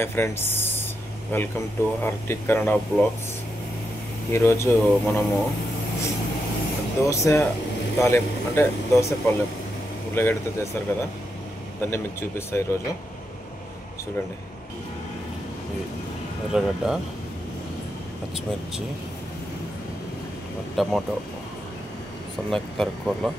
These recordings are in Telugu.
Hi friends, welcome to Arctic Kannada blogs. ఈరోజు మనము దోశ తాలింపు అంటే దోశ పళ్ళెం ఉర్లగడ్డతో చేస్తారు కదా, దాన్ని మీకు చూపిస్తాను ఈరోజు. చూడండి, ఎర్రగడ్డ, పచ్చిమిర్చి, టమాటో సన్నగా తరుక్కోవాలి.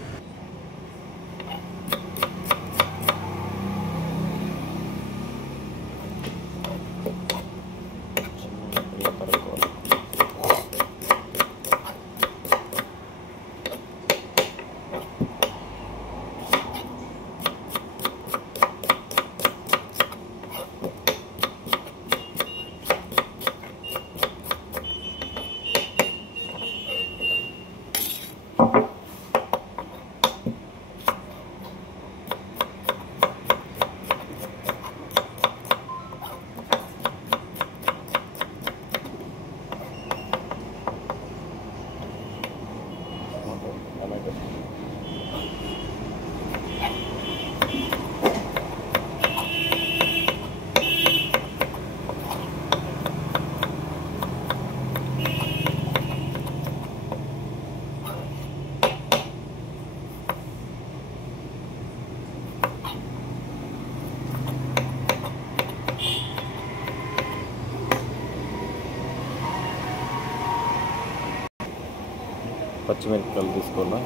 పచ్చిమిరపకాయలు తీసుకోవాలి,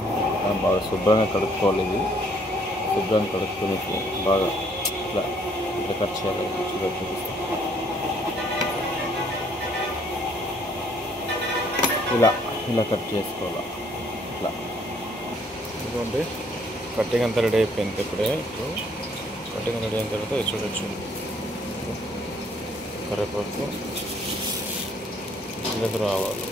బాగా శుభ్రంగా కడుక్కోవాలి. ఇది శుభ్రంగా కడుక్కొని బాగా ఇట్లా ఇట్లా కట్ చేయాలి. ఇలా ఇలా కట్ చేసుకోవాలి. ఇట్లా ఇదిగోండి, కట్టింగ్ అంతా రెడీ అయిపోయింది. ఇప్పుడు కట్టింగ్ రెడీ అయిన తర్వాత ఇది చూడొచ్చు. కరివేపాకు, ఇళ్ళకి రావాలి,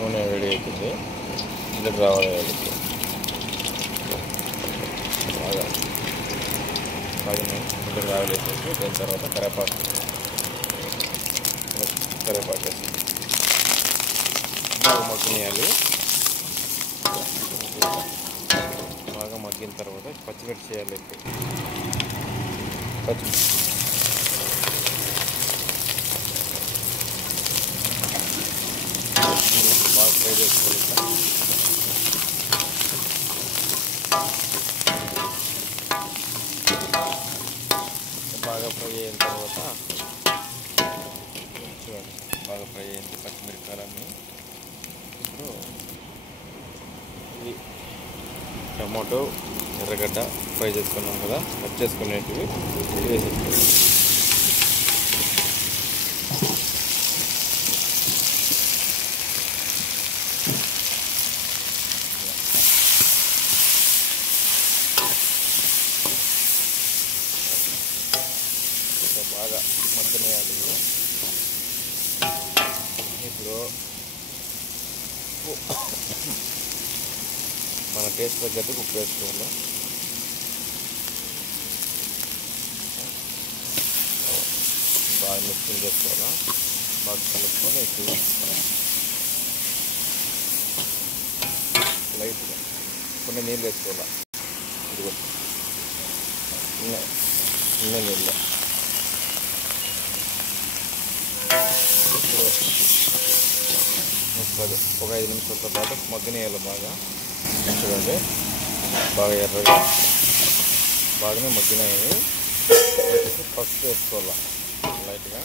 నూనె వేడి అవుతుంది, ఇళ్ళకి రావాలి. బాగా కాగిన ఇళ్ళకి రావాలి. దాని తర్వాత కరివేపాకు వేసి బాగా మగ్గనియాలి. బాగా మగ్గిన తర్వాత పచ్చిమిర్చి చేయాలి. బాగా ఫ్రై చేసుకోవాలి. బాగా ఫ్రై అయిన తర్వాత చూడండి, బాగా ఫ్రై అయింది పచ్చిమిరపకాయలన్నీ. ఇప్పుడు ఇది టమాటో, ఎర్రగడ్డ ఫ్రై చేసుకున్నాం కదా, కట్ చేసుకునేటివి వేసేసుకోవాలి. బాగా మగ్గనియాలి. ఇప్పుడు మన టేస్ట్ తగ్గట్టు ఉప్పు వేసుకోవాలి. బాగా మిక్సింగ్ చేసుకోవాలా. బాగా కలుపుకొని లైట్గా కొన్ని నీళ్ళు వేసుకోవాలా. ఇదిగో నీళ్ళు ఒక 5 నిమిషాలతో పాటు మగ్గనియాలి. బాగా చూడండి, బాగా ఎర్రగా బాగానే మగ్గినాయి. పసుపు వేసుకోవాలి లైట్గా.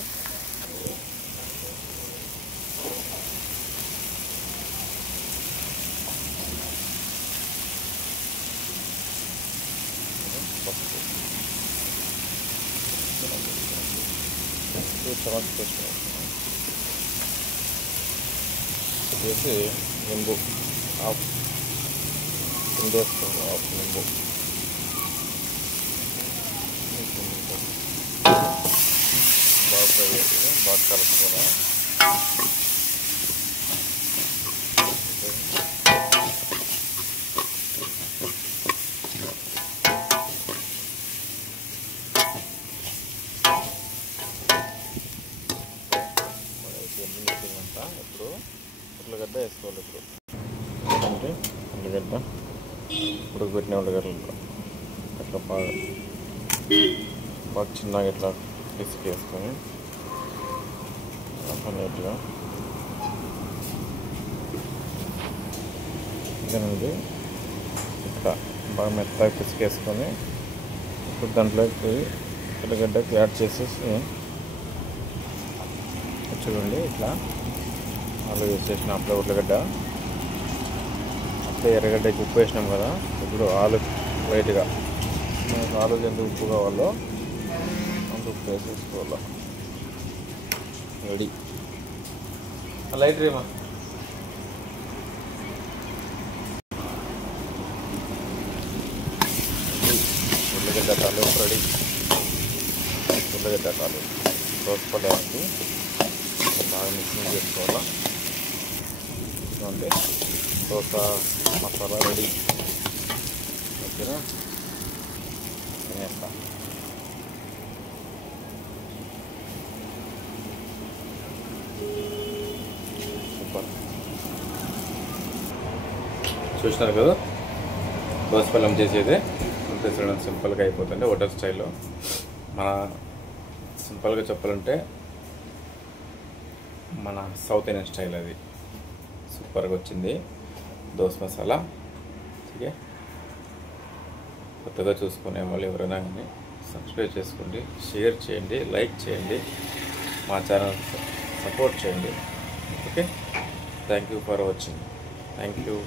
పసుపు వేసి నింబు హాఫ్ వేసుకోవాలి. హాఫ్ నింబు బాగా ఫ్రై చేసి బాగా కలుపుకోవాలి. ఇప్పుడు ఉర్లగడ్డ వేసుకోవాలి. ఇప్పుడు అంటే ఉల్లిగడ్డ ఉడకబెట్టిన ఉల్లిగడ్డలు అట్లా బాగా బాగా చిన్నగా ఇట్లా పిసికేసుకొని నీట్గా ఇదేనండి. ఇట్లా బాగా మెత్తగా పిసికేసుకొని ఇప్పుడు దాంట్లోకి ఉల్లిగడ్డకి యాడ్ చేసేసి చూడండి. ఇట్లా ఆలు వేసేసిన అప్పుడే ఉల్లిగడ్డ, అప్పుడే ఎర్రగడ్డకి ఉప్పు వేసినాం కదా. ఇప్పుడు ఆలు లైట్గా మనకు ఆలు ఎంత ఉప్పు కావాలో అంత ఉప్పు వేసేసుకోవాలి. రెడీ. లైట్ రేమా ఉల్లిగడ్డ తాలింపు రెడీ. ఉల్లిగడ్డ తాలింపు దోసపల్లానికి బాగా మిక్సింగ్ చేసుకోవాలా. చూడండి, దోస మసాలా రెడీ. ఓకేనా, తినేస్తా. సూపర్. చూసినారు కదా దోసపల్లం చేసేది. అంతే చూడండి, సింపుల్గా అయిపోతుంది హోటల్ స్టైల్లో. మన సింపుల్గా చెప్పాలంటే మన సౌత్ ఇండియన్ స్టైల్ అది. సూపర్గా వచ్చింది దోస మసాలా. ఓకే, కొత్తగా చూసుకునే వాళ్ళు ఎవరైనా కానీ సబ్స్క్రైబ్ చేసుకోండి, షేర్ చేయండి, లైక్ చేయండి, మా ఛానల్ సపోర్ట్ చేయండి. Okay, thank you for watching. Thank you.